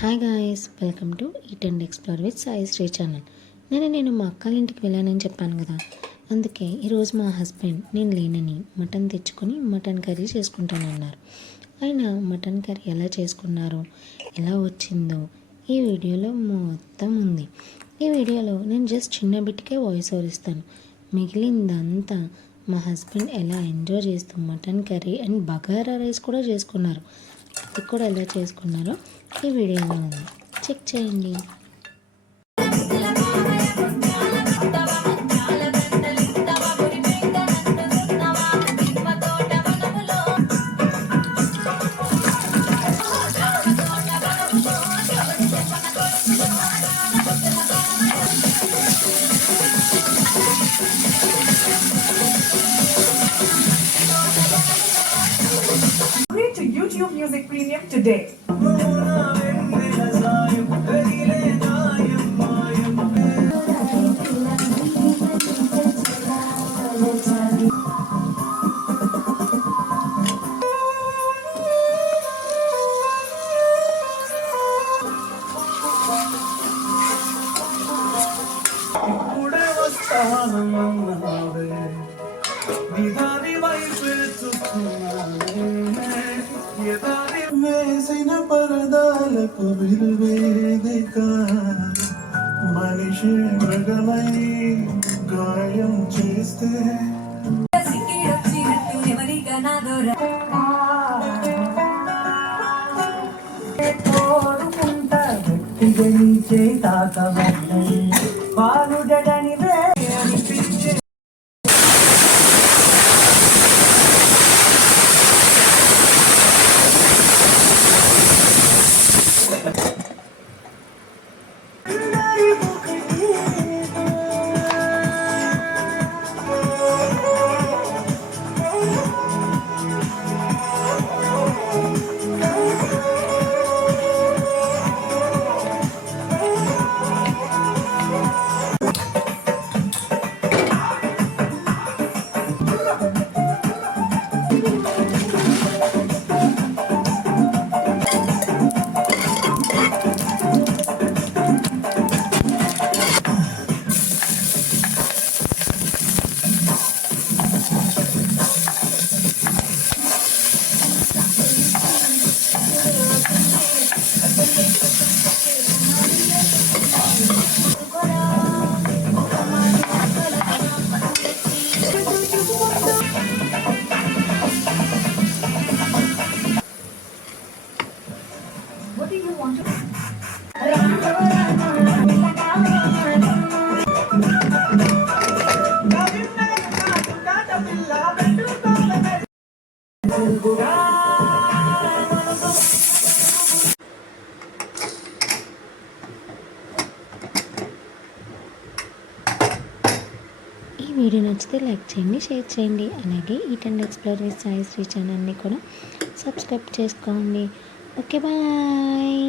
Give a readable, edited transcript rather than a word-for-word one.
Hi guys, welcome to eat and explore with Sai Sri channel. నేను మా అక్కల ఇంటికి వెళ్ళానని చెప్పాను కదా, అందుకే ఈరోజు మా హస్బెండ్ నేను లేనని మటన్ తెచ్చుకొని మటన్ కర్రీ చేసుకుంటానన్నారు. ఆయన మటన్ కర్రీ ఎలా చేసుకున్నారో, ఎలా వచ్చిందో ఈ వీడియోలో మొత్తం ఉంది. ఈ వీడియోలో నేను జస్ట్ చిన్న బిట్కే వాయిస్ ఓవర్ ఇస్తాను. మిగిలిందంతా మా హస్బెండ్ ఎలా ఎంజాయ్ చేస్తూ mutton curry and bagara rice కూడా చేసుకున్నారు. అది కూడా ఎలా చేసుకున్నారో ఈ వీడియోలో ఉంది, చెక్ చేయండి. To YouTube Music Premium today. వేసిన పరదాలకు విలువేదిక మనిషి మృగమై గాయం చేస్తే కోరుకుంటా గట్టిగలిచే తాకవద్దై బాలుడని అనిపించే What do you want to ఈ వీడియో నచ్చితే లైక్ చేయండి, షేర్ చేయండి. అలాగే eat and explore with Sai Sri ఛానల్ని కూడా సబ్స్క్రైబ్ చేసుకోండి. Okay, bye.